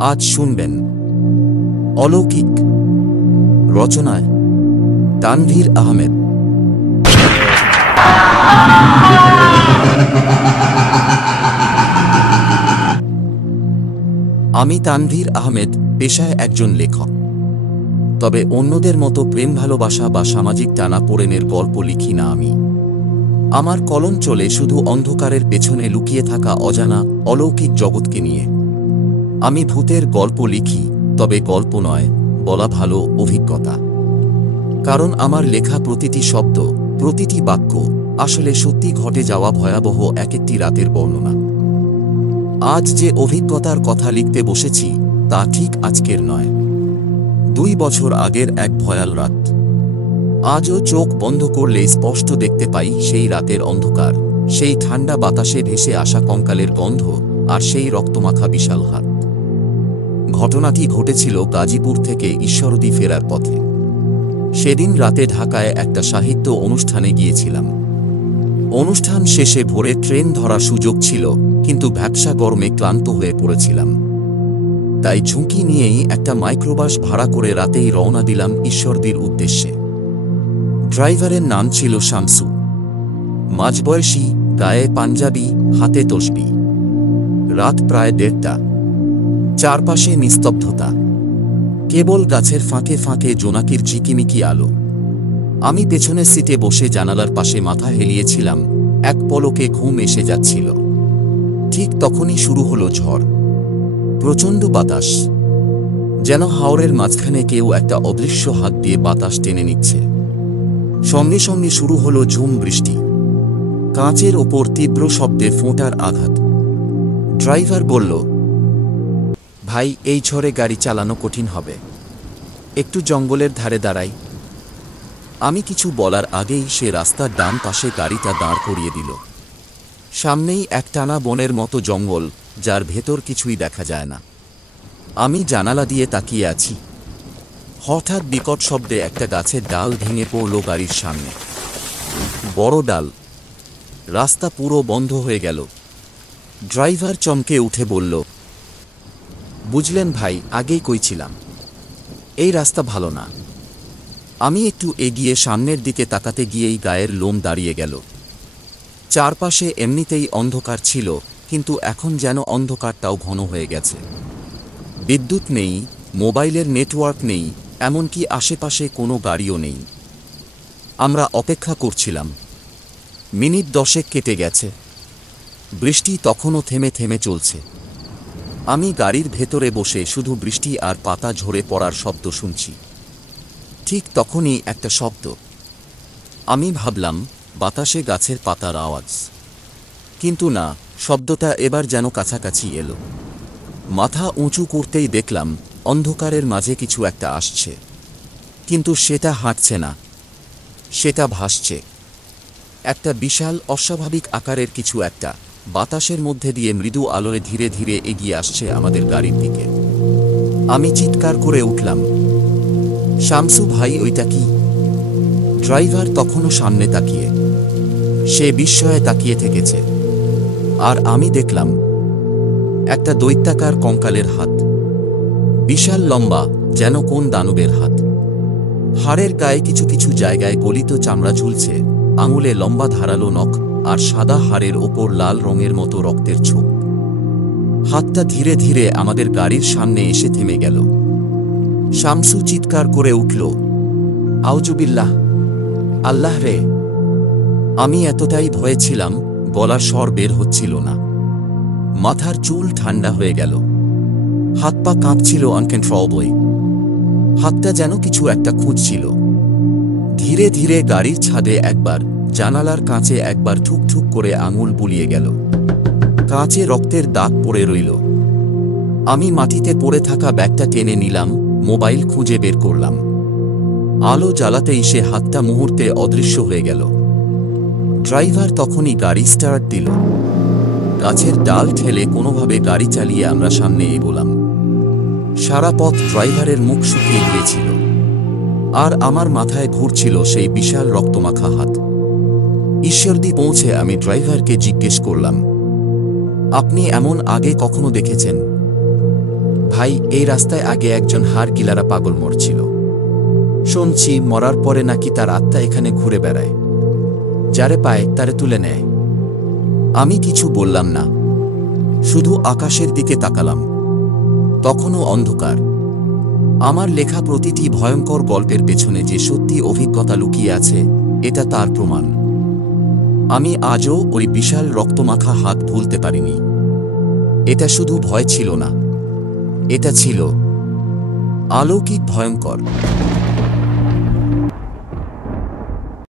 আজ শুনবেন অলৌকিক। রচনায় তানভীর আহমেদ। আমি তানভীর আহমেদ, পেশায় একজন লেখক। তবে অন্যদের মতো প্রেম ভালোবাসা বা সামাজিক টানাপোড়েনের গল্প লিখি না আমি। আমার কলম চলে শুধু অন্ধকারের পেছনে লুকিয়ে থাকা অজানা অলৌকিক জগৎকে নিয়ে। আমি ভূতের গল্প লিখি, তবে গল্প নয়, বলা ভালো, অভিজ্ঞতা। কারণ আমার লেখা প্রতিটি শব্দ, প্রতিটি বাক্য আসলে সত্যি ঘটে যাওয়া ভয়াবহ এক একটি রাতের বর্ণনা। আজ যে অভিজ্ঞতার কথা লিখতে বসেছি তা ঠিক আজকের নয়, 2 বছর আগের এক ভয়াল রাত। আজও চোখ বন্ধ করলেই স্পষ্ট দেখতে পাই সেই রাতের অন্ধকার, সেই ঠান্ডা বাতাসে ভেসে আসা কঙ্কালের গন্ধ, আর সেই রক্তমাখা বিশাল হাত। ঘটনাটি ঘটেছিল গাজীপুর থেকে ঈশ্বরদী ফেরার পথে। সেদিন রাতে ঢাকায় একটা সাহিত্য অনুষ্ঠানে গিয়েছিলাম। অনুষ্ঠান শেষে ভোরে ট্রেন ধরার সুযোগ ছিল, কিন্তু ভ্যাপসা গরমে ক্লান্ত হয়ে পড়েছিলাম। তাই ঝুঁকি নিয়েই একটা মাইক্রোবাস ভাড়া করে রাতেই রওনা দিলাম ঈশ্বরদীর উদ্দেশ্যে। ড্রাইভারের নাম ছিল শামসু। মাঝবয়সী, গায়ে পাঞ্জাবি, হাতে তসবি। রাত প্রায় 1:30। চারপাশে নিস্তব্ধতা, কেবল গাছের ফাঁকে ফাঁকে জোনাকির ঝিকিমিকি আলো। আমি পেছনের সিটে বসে জানালার পাশে মাথা হেলিয়েছিলাম, এক পলকে ঘুম এসে যাচ্ছিল। ঠিক তখনই শুরু হলো ঝড়। প্রচণ্ড বাতাস, যেন হাওরের মাঝখানে কেউ একটা অদৃশ্য হাত দিয়ে বাতাস টেনে নিচ্ছে। সঙ্গে সঙ্গে শুরু হলো ঝুম বৃষ্টি, কাঁচের ওপর তীব্র শব্দে ফোঁটার আঘাত। ড্রাইভার বলল, ভাই, এই ঝড়ে গাড়ি চালানো কঠিন হবে, একটু জঙ্গলের ধারে দাঁড়াই। আমি কিছু বলার আগেই সে রাস্তার ডান পাশে গাড়িটা দাঁড় করিয়ে দিল। সামনেই একটানা বনের মতো জঙ্গল, যার ভেতর কিছুই দেখা যায় না। আমি জানালা দিয়ে তাকিয়ে আছি। হঠাৎ বিকট শব্দে একটা গাছের ডাল ভেঙে পড়ল গাড়ির সামনে। বড় ডাল। রাস্তা পুরো বন্ধ হয়ে গেল। ড্রাইভার চমকে উঠে বলল, বুঝলেন ভাই, আগেই কইছিলাম এই রাস্তা ভালো না। আমি একটু এগিয়ে সামনের দিকে তাকাতে গিয়েই গায়ের লোম দাঁড়িয়ে গেল। চারপাশে এমনিতেই অন্ধকার ছিল, কিন্তু এখন যেন অন্ধকারটাও ঘন হয়ে গেছে। বিদ্যুৎ নেই, মোবাইলের নেটওয়ার্ক নেই, এমনকি আশেপাশে কোনো গাড়িও নেই। আমরা অপেক্ষা করছিলাম। মিনিট 10 কেটে গেছে। বৃষ্টি তখনও থেমে থেমে চলছে। আমি গাড়ির ভেতরে বসে শুধু বৃষ্টি আর পাতা ঝরে পড়ার শব্দ শুনছি। ঠিক তখনই একটা শব্দ। আমি ভাবলাম বাতাসে গাছের পাতার আওয়াজ, কিন্তু না, শব্দটা এবার যেন কাছাকাছি এলো। মাথা উঁচু করতেই দেখলাম অন্ধকারের মাঝে কিছু একটা আসছে, কিন্তু সেটা হাঁটছে না, সেটা ভাসছে। একটা বিশাল অস্বাভাবিক আকারের কিছু একটা বাতাসের মধ্যে দিয়ে মৃদু আলোয় ধীরে ধীরে এগিয়ে আসছে আমাদের গাড়ির দিকে। আমি চিৎকার করে উঠলাম, শামসু ভাই, ওইটা কি? ড্রাইভার তখনও সামনে তাকিয়ে, সে বিস্ময়ে তাকিয়ে থেকেছে। আর আমি দেখলাম একটা দৈত্যাকার কঙ্কালের হাত, বিশাল লম্বা, যেন কোন দানবের হাত। হাড়ের গায়ে কিছু কিছু জায়গায় গলিত চামড়া ঝুলছে, আঙুলে লম্বা ধারালো নখ, আর সাদা হাড়ের ওপর লাল রঙের মতো রক্তের ছোপ। হাতটা ধীরে ধীরে আমাদের গাড়ির সামনে এসে থেমে গেল। শামসু চিৎকার করে উঠল, আউজুবিল্লাহ, আল্লাহ রে! আমি এতটাই ভয়ে ছিলাম, গলার স্বর বের হচ্ছিল না। মাথার চুল ঠান্ডা হয়ে গেল, হাত পা কাঁপছিল আনকন্ট্রোলেবলি। হাতটা যেন কিছু একটা খুঁজছিল। ধীরে ধীরে গাড়ির ছাদে একবার, জানালার কাঁচে একবার ঠুক ঠুক করে আঙুল বুলিয়ে গেল। কাঁচে রক্তের দাগ পড়ে রইল। আমি মাটিতে পড়ে থাকা ব্যাগটা টেনে নিলাম, মোবাইল খুঁজে বের করলাম। আলো জ্বালাতেই সে হাতটা মুহূর্তে অদৃশ্য হয়ে গেল। ড্রাইভার তখনই গাড়ি স্টার্ট দিল। গাছের ডাল ঠেলে কোনোভাবে গাড়ি চালিয়ে আমরা সামনে এগোলাম। সারা পথ ড্রাইভারের মুখ শুকিয়ে গিয়েছিল, আর আমার মাথায় ঘুরছিল সেই বিশাল রক্তমাখা হাত। ঈশ্বরদী পৌঁছে আমি ড্রাইভারকে জিজ্ঞেস করলাম, আপনি এমন আগে কখনো দেখেছেন? ভাই, এই রাস্তায় আগে একজন হাড় গিলারা পাগল মরছিল। শুনছি মরার পরে নাকি তার আত্মা এখানে ঘুরে বেড়ায়, যারে পায় তারে তুলে নেয়। আমি কিছু বললাম না, শুধু আকাশের দিকে তাকালাম। তখনও অন্ধকার। আমার লেখা প্রতিটি ভয়ঙ্কর গল্পের পেছনে যে সত্যি অভিজ্ঞতা লুকিয়ে আছে, এটা তার প্রমাণ। আমি আজও ওই বিশাল রক্তমাখা হাত ভুলতে পারিনি। এটা শুধু ভয় ছিল না, এটা ছিল অলৌকিক ভয়ঙ্কর।